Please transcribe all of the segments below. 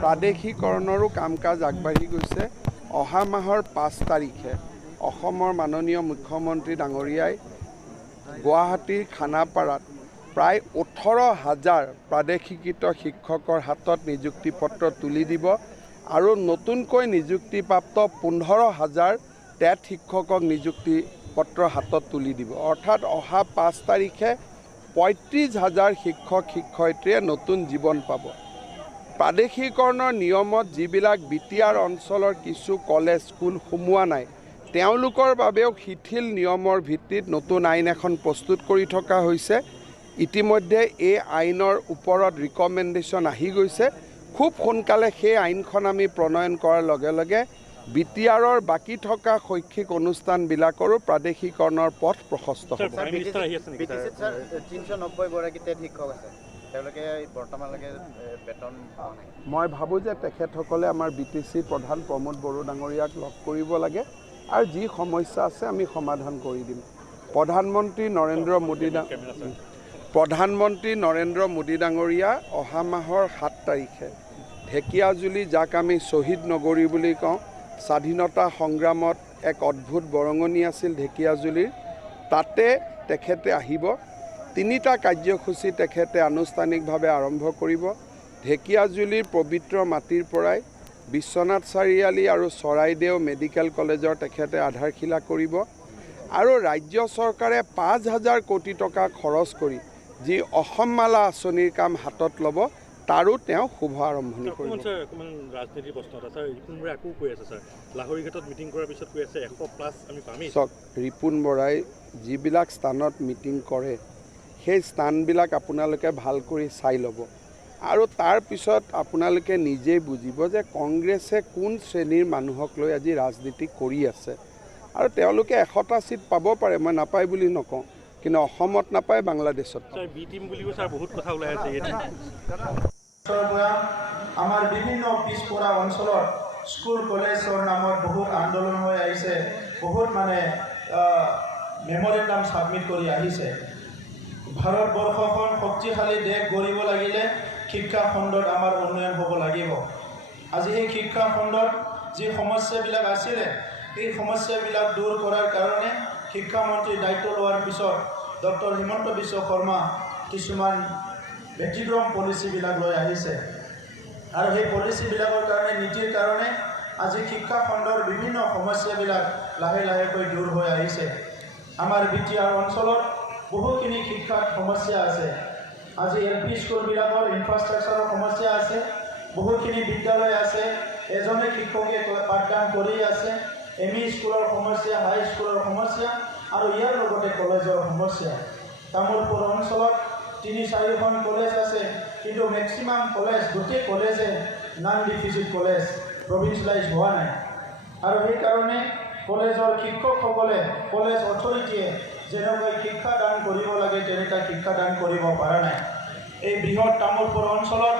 প্ৰাদেশিকৰণৰো কাম কাজ আগবাঢ়ি গৈছে। অহা মাহৰ 5 তাৰিখে অসমৰ মাননীয় মুখ্যমন্ত্ৰী ডাঙৰীয়াই গুৱাহাটীৰ খানাপাৰাত প্ৰায় 18,000 প্ৰাদেশিকৃত শিক্ষকৰ হাতত নিযুক্তি পত্ৰ তুলি দিব আৰু নতুনকৈ নিযুক্তিপ্ৰাপ্ত 15,000 টেট শিক্ষকক নিযুক্তি পত্ৰ হাতত তুলি দিব। অৰ্থাৎ অহা 5 তাৰিখে 35,000 শিক্ষক শিক্ষয়িত্ৰীয়ে নতুন জীৱন পাব। প্ৰাদেশিকৰণৰ নিয়মত যিবিলাক বিটিআৰ অঞ্চলৰ কিছু কলেজ স্কুল সোমোৱা নাই তেওঁলোকৰ বাবেও শিথিল নিয়মৰ ভিত্তিত নতুন আইন এখন প্ৰস্তুত কৰি থকা হৈছে। ইতিমধ্যে এই আইনৰ ওপৰত ৰিকমেণ্ডেশ্যন আহি গৈছে। খুব সোনকালে সেই আইনখন আমি প্ৰণয়ন কৰাৰ লগে লগে বিটিআৰৰ বাকী থকা শৈক্ষিক অনুষ্ঠানবিলাকৰো প্ৰাদেশিকৰণৰ পথ প্ৰশস্ত হ'ব। 390গৰাকী টেট শিক্ষক আছে, তেওঁলোকে বৰ্তমানলৈকে বেতন পোৱা নাই। মই ভাবোঁ যে তেখেতসকলে আমাৰ BTCৰ প্ৰধান প্ৰমোদ বড়ো ডাঙৰীয়াক লগ কৰিব লাগে আৰু যি সমস্যা আছে আমি সমাধান কৰি দিম। প্ৰধানমন্ত্ৰী নৰেন্দ্ৰ মোদী ডাঙৰীয়া অহা মাহৰ 7 তাৰিখে ঢেকীয়াজুলি, যাক আমি শ্বহীদ নগৰী বুলি কওঁ, স্বাধীনতা সংগ্ৰামত এক অদ্ভুত বৰঙণি আছিল ঢেকীয়াজুলিৰ, তাতে তেখেতে আহিব। 3টা কাৰ্যসূচী তেখেতে আনুষ্ঠানিকভাৱে আৰম্ভ কৰিব। ঢেকীয়াজুলিৰ পবিত্ৰ মাটিৰ পৰাই বিশ্বনাথ চাৰিআলি আৰু চৰাইদেউ মেডিকেল কলেজৰ তেখেতে আধাৰশিলা কৰিব আৰু ৰাজ্য চৰকাৰে 5,000 কোটি টকা খৰচ কৰি যি অসম মালা আঁচনিৰ কাম হাতত ল'ব তাৰো তেওঁ শুভ আৰম্ভণি কৰিব। ৰাজনীতিৰ প্ৰশ্ন এটা ছাৰ, ৰিপুণ বৰাই আকৌ কৈ আছে ছাৰ, লাহৰীঘাটত মিটিং কৰাৰ পিছত কৈ আছে 100+ আমি পামেই। চাওক, ৰিপুণ বৰাই যিবিলাক স্থানত মিটিং কৰে সেই স্থানবিলাক আপোনালোকে ভাল কৰি চাই ল'ব আৰু তাৰপিছত আপোনালোকে নিজেই বুজিব যে কংগ্ৰেছে কোন শ্ৰেণীৰ মানুহক লৈ আজি ৰাজনীতি কৰি আছে। আৰু তেওঁলোকে 100টা চিট পাব পাৰে, মই নাপায় বুলি নকওঁ, কিন্তু অসমত নাপায়, বাংলাদেশত বি টিম বুলিও ছাৰ বহুত কথা ওলাই আছে। আমাৰ বিভিন্ন পিছপৰা অঞ্চলত স্কুল কলেজৰ নামত বহুত আন্দোলন হৈ আহিছে, বহুত মেমৰেণ্ডাম ছাবমিট কৰি আহিছে। ভাৰতবৰ্ষখন শক্তিশালী দেশ গঢ়িব লাগিলে শিক্ষা খণ্ডত আমাৰ উন্নয়ন হ'ব লাগিব। আজি সেই শিক্ষা খণ্ডত যি সমস্যাবিলাক আছিলে এই সমস্যাবিলাক দূৰ কৰাৰ কাৰণে শিক্ষামন্ত্ৰীৰ দায়িত্ব লোৱাৰ পিছত ডক্টৰ হিমন্ত বিশ্ব শৰ্মা কিছুমান ব্যতিক্ৰম পলিচিবিলাক লৈ আহিছে আৰু সেই পলিচিবিলাকৰ কাৰণে, নীতিৰ কাৰণে আজি শিক্ষা খণ্ডৰ বিভিন্ন সমস্যাবিলাক লাহে লাহেকৈ দূৰ হৈ আহিছে। আমাৰ বিটিআৰ অঞ্চলত বহুখিনি শিক্ষাত সমস্যা আছে। আজি LP স্কুলবিলাকৰ ইনফ্ৰাষ্ট্ৰাকচাৰৰ সমস্যা আছে, বহুখিনি বিদ্যালয় আছে এজনে শিক্ষকে পাঠদান কৰি আছে, ME স্কুলৰ সমস্যা, হাই স্কুলৰ সমস্যা আৰু ইয়াৰ লগতে কলেজৰ সমস্যা। তামোলপুৰ অঞ্চলত 3-4খন কলেজ আছে, কিন্তু মেক্সিমাম কলেজ, গোটেই কলেজে নন ডিফিচিট কলেজ, প্ৰভিন্সিয়েলাইজ হোৱা নাই। আৰু সেইকাৰণে কলেজৰ শিক্ষকসকলে, কলেজ অথৰিটিয়ে যেনেকৈ শিক্ষাদান কৰিব লাগে তেনেকৈ শিক্ষাদান কৰিব পৰা নাই। এই বৃহৎ তামোলপুৰ অঞ্চলত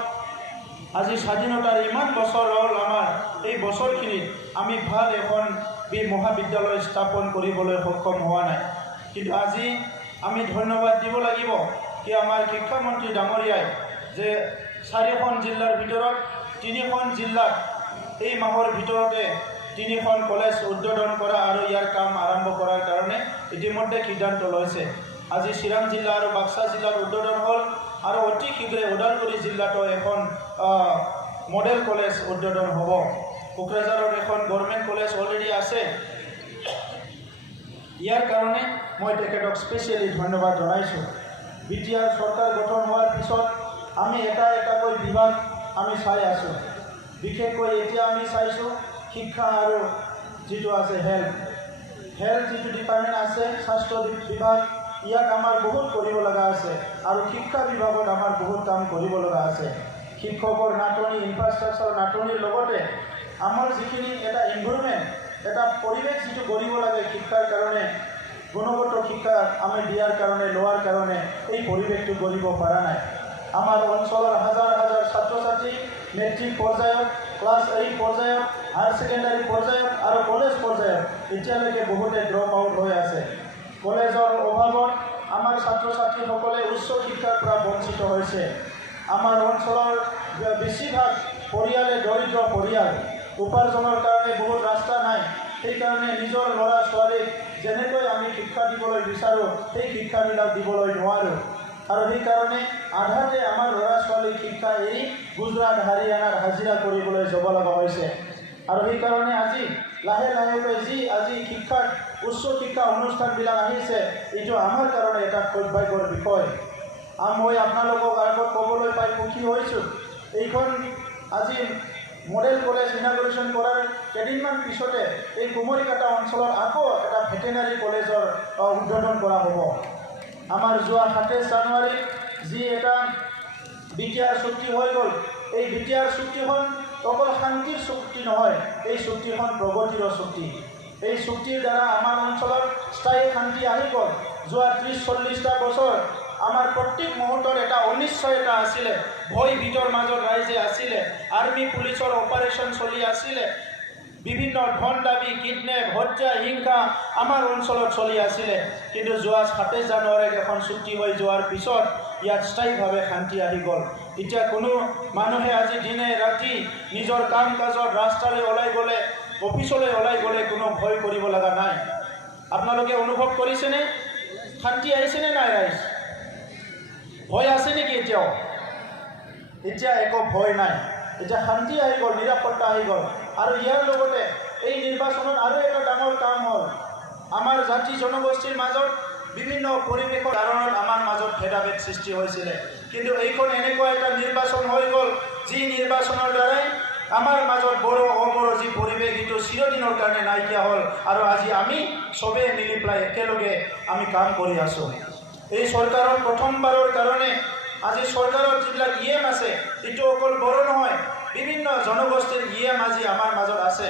আজি স্বাধীনতাৰ ইমান বছৰ হ'ল, আমাৰ এই বছৰখিনিত আমি ভাল এখন মহাবিদ্যালয় স্থাপন কৰিবলৈ সক্ষম হোৱা নাই। কিন্তু আজি আমি ধন্যবাদ দিব লাগিব কি আমাৰ শিক্ষামন্ত্ৰী ডাঙৰীয়াই যে 4খন জিলাৰ ভিতৰত 3খন জিলাত এই মাহৰ ভিতৰতে 3খন কলেজ উদ্বোধন কৰা আৰু ইয়াৰ কাম আৰম্ভ কৰাৰ কাৰণে ইতিমধ্যে সিদ্ধান্ত লৈছে। আজি চিৰাং জিলা আৰু বাক্সা জিলাত উদ্বোধন হ'ল আৰু অতি শীঘ্ৰে ওদালগুৰি জিলাতো এখন মডেল কলেজ উদ্বোধন হ'ব। কোকৰাঝাৰত এখন গভৰ্ণমেণ্ট কলেজ অলৰেডি আছে। ইয়াৰ কাৰণে মই তেখেতক স্পেচিয়েলি ধন্যবাদ জনাইছোঁ। বিটিআৰ চৰকাৰ গঠন হোৱাৰ পিছত আমি এটাকৈ বিভাগ আমি চাই আছোঁ। বিশেষকৈ এতিয়া আমি চাইছোঁ শিক্ষা আৰু যিটো আছে হেল্থ যিটো ডিপাৰ্টমেণ্ট আছে, স্বাস্থ্য বিভাগ, ইয়াত আমাৰ বহুত কৰিব লগা আছে আৰু শিক্ষা বিভাগত আমাৰ বহুত কাম কৰিব লগা আছে। শিক্ষকৰ নাটনি, ইনফ্ৰাষ্ট্ৰাকচাৰ নাটনিৰ লগতে আমাৰ যিখিনি এটা এনভাইৰনমেণ্ট, এটা পৰিৱেশ যিটো গঢ়িব লাগে শিক্ষাৰ কাৰণে, গুণগত শিক্ষা আমি দিয়াৰ কাৰণে, লোৱাৰ কাৰণে এই পৰিৱেশটো গঢ়িব পৰা নাই। আমাৰ অঞ্চলৰ হাজাৰ হাজাৰ ছাত্ৰ ছাত্ৰী মেট্ৰিক পৰ্যায়ত, ক্লাছ 8 পৰ্যায়ত, হায়াৰ ছেকেণ্ডাৰী পৰ্যায়ত আৰু কলেজ পৰ্যায়ত এতিয়ালৈকে বহুতে ড্ৰপ আউট হৈ আছে। কলেজৰ অভাৱত আমাৰ ছাত্ৰ ছাত্ৰীসকলে উচ্চ শিক্ষাৰ পৰা বঞ্চিত হৈছে। আমাৰ অঞ্চলৰ বেছিভাগ পৰিয়ালে দৰিদ্ৰ পৰিয়াল, উপাৰ্জনৰ কাৰণে বহুত ৰাস্তা নাই। সেইকাৰণে নিজৰ ল'ৰা ছোৱালীক যেনেকৈ আমি শিক্ষা দিবলৈ বিচাৰোঁ সেই শিক্ষাবিলাক দিবলৈ নোৱাৰোঁ। আৰু সেইকাৰণে আধাতে আমাৰ ল'ৰা ছোৱালীক শিক্ষা এৰি গুজৰাট, হাৰিয়ানাৰ হাজিৰা কৰিবলৈ যাব লগা হৈছে। আৰু সেইকাৰণে আজি লাহে লাহেকৈ আজি শিক্ষাৰ উচ্চ শিক্ষা অনুষ্ঠানবিলাক আহিছে, এইটো আমাৰ কাৰণে এটা সৌভাগ্যৰ বিষয়। মই আপোনালোকক আগত ক'বলৈ পাই সুখী হৈছোঁ। এইখন আজি মডেল কলেজ ইনাগুৰেশ্যন কৰাৰ কেইদিনমান পিছতে এই কুমৰিকাটা অঞ্চলত আকৌ এটা ভেটেনাৰী কলেজৰ উদ্বোধন কৰা হ'ব। আমাৰ যোৱা 27 জানুৱাৰীত যি এটা বিটিআৰ চুক্তি হৈ গ'ল, এই বিটিআৰ চুক্তিখন অকল শান্তিৰ চুক্তি নহয়, এই চুক্তিখন প্ৰগতিৰ চুক্তি। এই চুক্তিৰ দ্বাৰা আমাৰ অঞ্চলত স্থায়ী শান্তি আহি গ'ল। যোৱা 30-40টা বছৰ আমাৰ প্ৰত্যেক মুহূৰ্তত এটা অনিশ্চয়তা আছিলে, ভয় ভীতৰ মাজত ৰাইজে আছিলে, আৰ্মি পুলিচৰ অপাৰেশ্যন চলি আছিলে, বিভিন্ন ধন দাবী, কিডনেপ, হত্যা, হিংসা আমাৰ অঞ্চলত চলি আছিলে। কিন্তু যোৱা 27 জানুৱাৰীত এখন চুক্তি হৈ যোৱাৰ পিছত ইয়াত স্থায়ীভাৱে শান্তি আহি গ'ল। এতিয়া কোনো মানুহে আজি দিনে ৰাতি নিজৰ কাম কাজত ৰাস্তালৈ ওলাই গ'লে, অফিচলৈ ওলাই গ'লে কোনো ভয় কৰিব লগা নাই। আপোনালোকে অনুভৱ কৰিছেনে? শান্তি আহিছেনে নাই ৰাইজ? ভয় আছে নেকি এতিয়াও? এতিয়া একো ভয় নাই, এতিয়া শান্তি আহি গ'ল, নিৰাপত্তা আহি গ'ল। আৰু ইয়াৰ লগতে এই নিৰ্বাচনত আৰু এটা ডাঙৰ কাম হ'ল, আমাৰ জাতি জনগোষ্ঠীৰ মাজত বিভিন্ন পৰিৱেশৰ কাৰণত আমাৰ মাজত ভেদাভেদ সৃষ্টি হৈছিলে। কিন্তু এইখন এনেকুৱা এটা নিৰ্বাচন হৈ গ'ল, যি নিৰ্বাচনৰ দ্বাৰাই আমাৰ মাজত বড়ো অবড়ো যি পৰিৱেশ এইটো চিৰদিনৰ কাৰণে নাইকিয়া হ'ল। আৰু আজি আমি চবেই মিলি পেলাই একেলগে আমি কাম কৰি আছোঁ। এই চৰকাৰৰ প্ৰথমবাৰৰ কাৰণে আজি চৰকাৰৰ যিবিলাক ইএম আছে, এইটো অকল বড়ো নহয়, বিভিন্ন জনগোষ্ঠীৰ ইএম আজি আমাৰ মাজত আছে।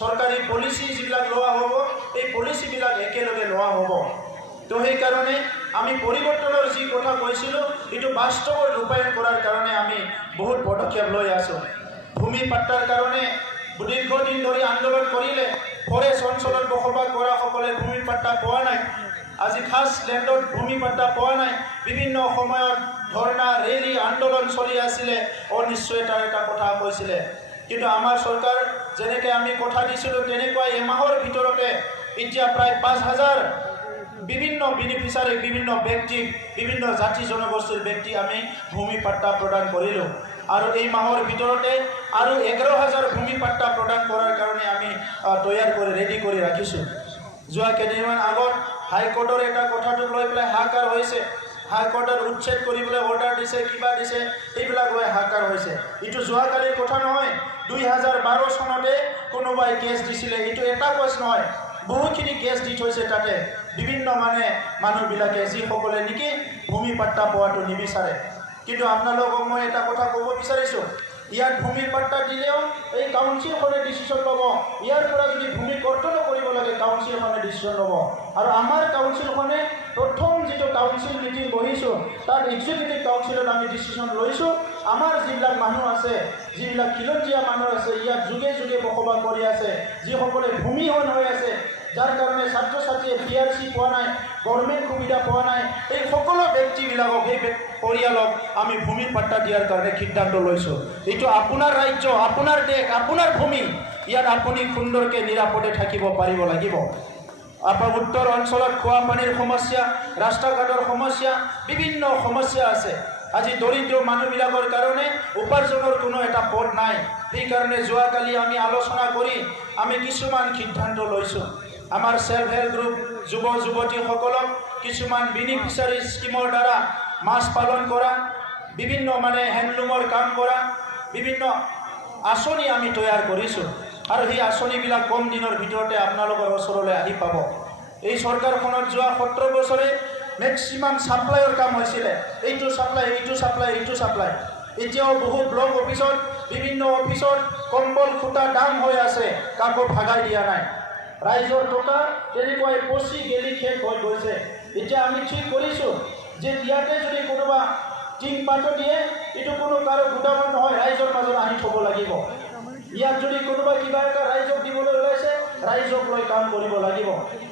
চৰকাৰী পলিচি যিবিলাক লোৱা হ'ব, এই পলিচিবিলাক একেলগে লোৱা হ'ব। তো সেইকাৰণে আমি পৰিৱৰ্তনৰ যি কথা কৈছিলোঁ, এইটো বাস্তৱত ৰূপায়ণ কৰাৰ কাৰণে আমি বহুত পদক্ষেপ লৈ আছোঁ। ভূমি পাট্টাৰ কাৰণে দীৰ্ঘদিন ধৰি আন্দোলন কৰিলে, ফৰেষ্ট অঞ্চলত বসবাস কৰাসকলে ভূমি পাট্টা পোৱা নাই। আজি খাছ লেণ্ডত ভূমি পাট্টা পোৱা নাই। বিভিন্ন সময়ত ধৰ্ণা, ৰেলী, আন্দোলন চলি আছিলে, অনিশ্চয়তাৰ এটা কথা কৈছিলে। কিন্তু আমাৰ চৰকাৰ যেনেকৈ আমি কথা দিছিলোঁ, তেনেকুৱাই এমাহৰ ভিতৰতে এতিয়া প্ৰায় 5000 বিভিন্ন বেনিফিচাৰী, বিভিন্ন ব্যক্তিক, বিভিন্ন জাতি জনগোষ্ঠীৰ ব্যক্তি আমি ভূমি পাট্টা প্ৰদান কৰিলোঁ। আৰু এই মাহৰ ভিতৰতে আৰু 11000 ভূমি পাট্টা প্ৰদান কৰাৰ কাৰণে আমি তৈয়াৰ কৰি ৰেডি কৰি ৰাখিছোঁ। যোৱা কেইদিনমান আগত হাইকোৰ্টৰ এটা কথাটোক লৈ পেলাই হাহাকাৰ হৈছে। হাইকোৰ্টত উচ্ছেদ কৰিবলৈ অৰ্ডাৰ দিছে, কিবা দিছে, এইবিলাক লৈ হাহাকাৰ হৈছে। এইটো যোৱাকালিৰ কথা নহয়, 2012 চনতে কোনোবাই কেছ দিছিলে। এইটো এটা কেছ নহয়, বহুখিনি কেছ দি থৈছে তাতে। বিভিন্ন মানুহবিলাকে যিসকলে নেকি ভূমি পাট্টা পোৱাটো নিবিচাৰে। কিন্তু আপোনালোকক মই এটা কথা ক'ব বিচাৰিছোঁ, ইয়াত ভূমি পাট্টা দিলেও এই কাউন্সিলখনে ডিচিশ্যন ল'ব। ইয়াৰ পৰা যদি ভূমি কৰ্তনো কৰিব লাগে, কাউন্সিলখনে ডিচিশ্যন ল'ব। আৰু আমাৰ কাউন্সিলখনে প্ৰথম যিটো কাউন্সিল মিটিং বহিছোঁ, তাত এক্সিকিউটিভ কাউন্সিলত আমি ডিচিশ্যন লৈছোঁ। আমাৰ যিবিলাক মানুহ আছে, যিবিলাক খিলঞ্জীয়া মানুহ আছে, ইয়াত যুগে যুগে বসবাস কৰি আছে, যিসকলে ভূমিহীন হৈ আছে, যাৰ কাৰণে ছাত্ৰ ছাত্ৰীয়ে PRC পোৱা নাই, গভৰ্ণমেণ্ট সুবিধা পোৱা নাই, এই সকলো ব্যক্তিবিলাকক, এই পৰিয়ালক আমি ভূমি পাট্টা দিয়াৰ কাৰণে সিদ্ধান্ত লৈছোঁ। এইটো আপোনাৰ ৰাজ্য, আপোনাৰ দেশ, আপোনাৰ ভূমি। ইয়াত আপুনি সুন্দৰকৈ নিৰাপদে থাকিব পাৰিব লাগিব। আপোনাৰ উত্তৰ অঞ্চলত খোৱা পানীৰ সমস্যা, ৰাস্তা ঘাটৰ সমস্যা, বিভিন্ন সমস্যা আছে। আজি দৰিদ্ৰ মানুহবিলাকৰ কাৰণে উপাৰ্জনৰ কোনো এটা পথ নাই। সেইকাৰণে যোৱাকালি আমি আলোচনা কৰি আমি কিছুমান সিদ্ধান্ত লৈছোঁ। আমাৰ সেল্ফ হেল্প গ্ৰুপ যুৱ যুৱতীসকলক কিছুমান বেনিফিচাৰী স্কিমৰ দ্বাৰা মাছ পালন কৰা, বিভিন্ন হেণ্ডলুমৰ কাম কৰা, বিভিন্ন আঁচনি আমি তৈয়াৰ কৰিছোঁ। আৰু সেই আঁচনিবিলাক কম দিনৰ ভিতৰতে আপোনালোকৰ ওচৰলৈ আহি পাব। এই চৰকাৰখনত যোৱা 17 বছৰে মেক্সিমাম ছাপ্লাইৰ কাম হৈছিলে, এইটো ছাপ্লাই এইটো ছাপ্লাই এইটো ছাপ্লাই। এতিয়াও বহু ব্লক অফিচত বিভিন্ন অফিচত কম্বল খুটা দাম হৈ আছে, কাকো ভাগাই দিয়া নাই। ৰাইজৰ টকা তেনেকুৱাই পচি গেলি শেষ হৈ গৈছে। এতিয়া আমি ঠিক কৰিছোঁ যে ইয়াতে যদি কোনোবা টিং পাতো দিয়ে, এইটো কোনো কাৰো গোদামত নহয়, ৰাইজৰ মাজত আনি থ'ব লাগিব। ইয়াত যদি কোনোবা কিবা এটা ৰাইজক দিবলৈ ওলাইছে, ৰাইজক লৈ কাম কৰিব লাগিব।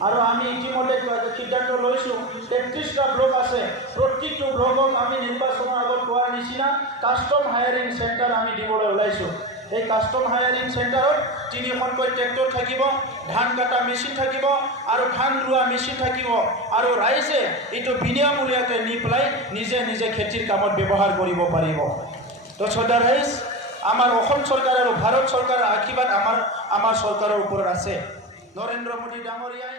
আৰু আমি ইতিমধ্যে সিদ্ধান্ত লৈছোঁ 33টা ব্লক আছে, প্ৰত্যেকটো ব্লকক আমি নিৰ্বাচনৰ আগত কোৱাৰ নিচিনা কাষ্টম হায়াৰিং চেণ্টাৰ আমি দিবলৈ ওলাইছোঁ। এই কাষ্টম হায়াৰিং চেণ্টাৰত 3খনকৈ ট্ৰেক্টৰ থাকিব, ধান কটা মেচিন থাকিব আৰু ধান ৰোৱা মেচিন থাকিব। আৰু ৰাইজে এইটো বিনামূলীয়াকৈ নি পেলাই নিজে নিজে খেতিৰ কামত ব্যৱহাৰ কৰিব পাৰিব। তো শ্ৰদ্ধা ৰাইজ, আমাৰ অসম চৰকাৰ আৰু ভাৰত চৰকাৰৰ আশীৰ্বাদ আমাৰ চৰকাৰৰ ওপৰত আছে। নৰেন্দ্ৰ মোদী ডাঙৰীয়াই